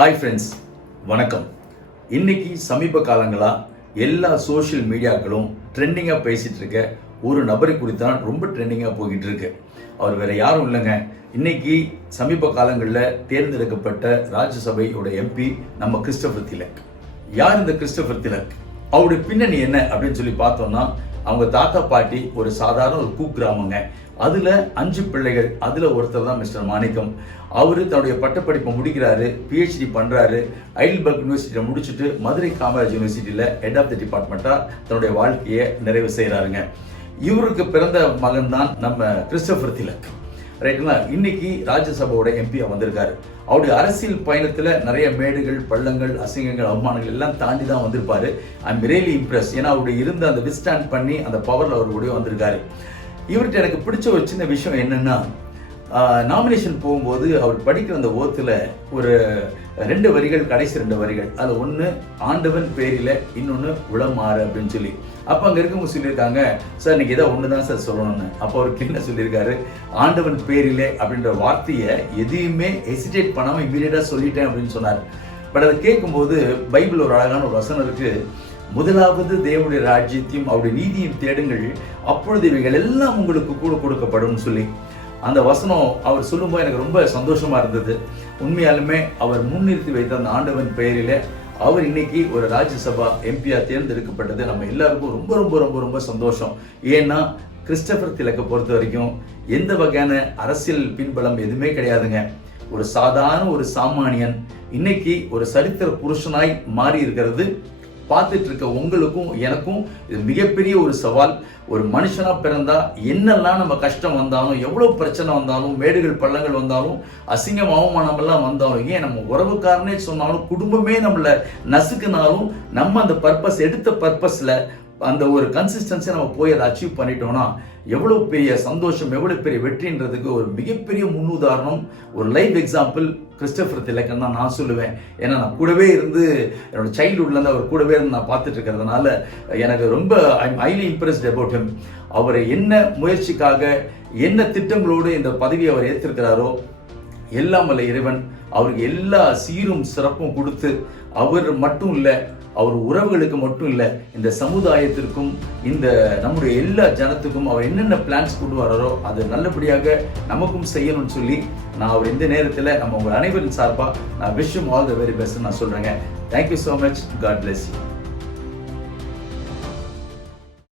Hi friends, வணக்கம். இன்னைக்கு சமீப காலங்களாக எல்லா சோஷியல் மீடியாக்களும் ட்ரெண்டிங்காக பேசிகிட்டு இருக்க ஒரு நபரை குறித்து தான் ரொம்ப ட்ரெண்டிங்காக போய்கிட்டு இருக்கு. அவர் வேற யாரும் இல்லைங்க. இன்னைக்கு சமீப காலங்களில் தேர்ந்தெடுக்கப்பட்ட ராஜ்யசபையோட எம்பி நம்ம கிறிஸ்டோபர் திலக். யார் இந்த கிறிஸ்டோபர் திலக்? அவருடைய பின்னணி என்ன அப்படின்னு சொல்லி பார்த்தோம்னா, அவங்க தாத்தா பாட்டி ஒரு சாதாரண ஒரு குக்கிராமங்க. அதுல 5 பிள்ளைகள். அதுல ஒருத்தர் தான் மிஸ்டர் மாணிக்கம். அவரு தன்னுடைய பட்டப்படிப்பை முடிக்கிறாரு, PhD பண்றாரு. ஐடில்பர்க் யூனிவர்சிட்டியை முடிச்சுட்டு மதுரை காமராஜ் யூனிவர்சிட்டியில ஹெட் ஆஃப் தி டிபார்ட்மெண்ட்டா தன்னுடைய வாழ்க்கையை நிறைவு செய்யறாருங்க. இவருக்கு பிறந்த மகன் தான் நம்ம கிறிஸ்டோபர் திலக். ரைட்டுங்களா? இன்னைக்கு ராஜ்யசபாவோட எம்பியா வந்திருக்காரு. அவருடைய அரசியல் பயணத்துல நிறைய மேடுகள், பள்ளங்கள், அசிங்கங்கள், அவமானங்கள் எல்லாம் தாண்டி தான் வந்திருப்பாரு. I'm really Impress. ஏன்னா அவருடைய இருந்த அந்த விஸ்டாண்ட் பண்ணி அந்த பவர்ல அவர் கூட வந்திருக்காரு. இவர்கிட்ட எனக்கு பிடிச்ச ஒரு சின்ன விஷயம் என்னன்னா, நாமினேஷன் போகும்போது அவர் படிக்கிற அந்த ஓத்துல ஒரு 2 வரிகள், கடைசி 2 வரிகள், அது ஒன்று ஆண்டவன் பேரில, இன்னொன்று உளமாறு அப்படின்னு சொல்லி. அப்போ அங்கே இருக்கவங்க சொல்லியிருக்காங்க, சார் இன்னைக்கு ஏதோ ஒன்று தான் சார் சொல்லணும்னு. அப்போ அவருக்கு என்ன சொல்லியிருக்காரு, ஆண்டவன் பேரிலே அப்படின்ற வார்த்தையை எதையுமே ஹெசிடேட் பண்ணாமல் இமீடியட்டாக சொல்லிட்டேன் அப்படின்னு சொன்னார். பட் அதை கேட்கும்போது பைபிள் ஒரு அழகான ஒரு வசனம் இருக்கு, முதலாவது தேவனுடைய ராஜ்யத்தையும் அவருடைய நீதியும் தேடுங்கள், அப்பொழுது இவைகள் எல்லாம் உங்களுக்கு கூட கொடுக்கப்படும் சொல்லி. அந்த வசனம் அவர் சொல்லும்போது எனக்கு ரொம்ப சந்தோஷமா இருந்தது. உண்மையாலுமே அவர் முன்னிறுத்தி வைத்த அந்த ஆண்டவன் பெயரில அவர் இன்னைக்கு ஒரு ராஜ்யசபா எம்பியா தேர்ந்தெடுக்கப்பட்டது நம்ம எல்லாருக்கும் ரொம்ப ரொம்ப ரொம்ப ரொம்ப சந்தோஷம். ஏன்னா கிறிஸ்டோபர் திலக்கை பொறுத்த வரைக்கும் எந்த வகையான அரசியல் பின்பலம் எதுவுமே கிடையாதுங்க. ஒரு சாதாரண ஒரு சாமானியன் இன்னைக்கு ஒரு சரித்திர புருஷனாய் மாறி இருக்கிறது பார்த்துட்டு இருக்க உங்களுக்கும் எனக்கும் இது மிகப்பெரிய ஒரு சவால். ஒரு மனுஷனா பிறந்தா என்னெல்லாம் நம்ம கஷ்டம் வந்தாலும், எவ்வளவு பிரச்சனை வந்தாலும், மேடுகள் பள்ளங்கள் வந்தாலும், அசிங்கம் அவமானம் எல்லாம் வந்தாலும், ஏன் நம்ம உறவுக்காரனே சொன்னாலும், குடும்பமே நம்மள நசுக்குனாலும், நம்ம அந்த பர்பஸ் எடுத்த பர்பஸ்ல அந்த ஒரு கன்சிஸ்டன்ஸை நம்ம போய் அதை அச்சீவ் பண்ணிட்டோம்னா எவ்வளவு பெரிய சந்தோஷம், எவ்வளவு பெரிய வெற்றின்றதுக்கு ஒரு மிகப்பெரிய முன்னுதாரணம், ஒரு லைவ் எக்ஸாம்பிள் கிறிஸ்டோபர் திலக்கன் தான் நான் சொல்லுவேன். ஏன்னா நான் கூடவே இருந்து என்னோட சைல்ட்ஹுட்லேருந்து அவர் கூடவே இருந்து நான் பார்த்துட்டு இருக்கிறதுனால எனக்கு ரொம்ப I'm highly impressed about him. அவர் என்ன முயற்சிக்காக, என்ன திட்டங்களோடு இந்த பதவியை அவர் ஏற்றிருக்கிறாரோ, எல்லாம் வல்ல இறைவன் அவருக்கு எல்லா சீரும் சிறப்பும் கொடுத்து, அவர் மட்டும் இல்லை, அவர் உறவுகளுக்கு மட்டும் இல்லை, இந்த சமுதாயத்திற்கும் இந்த நம்முடைய எல்லா ஜனத்துக்கும் அவர் என்னென்ன பிளான்ஸ் கொண்டு வராரோ அது நல்லபடியாக நமக்கும் செய்யணும்னு சொல்லி நான் அவர் இந்த நேரத்தில் நம்ம உங்கள் அனைவரின் சார்பாக நான் wish you all the very best நான் சொல்கிறேங்க. Thank you so much. God bless you.